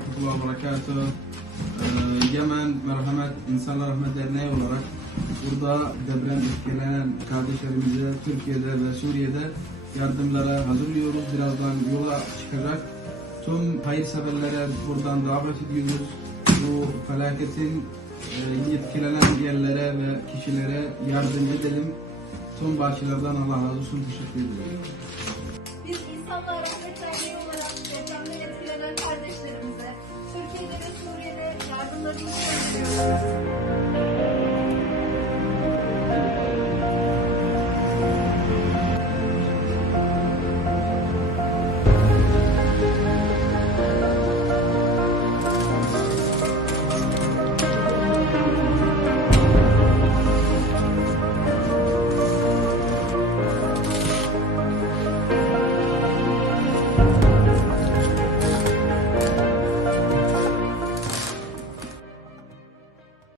ve Berekatuhu. Ee, Yemen Merhamet İnsanlar Rahmet Derneği olarak burada deprem etkilenen kardeşlerimize Türkiye'de ve Suriye'de yardımlara hazırlıyoruz. Birazdan yola çıkacak. Tüm hayırseverlere buradan davet ediyoruz. Bu felaketin e, etkilenen yerlere ve kişilere yardım edelim. Tüm bağışçılardan Allah razı olsun. Teşekkür ederim. Biz İnsanlar Rahmet olarak depremden etkilenen kardeşlerimize Türkiye'de ve Suriye'de yardımlarımızı gönderiyoruz.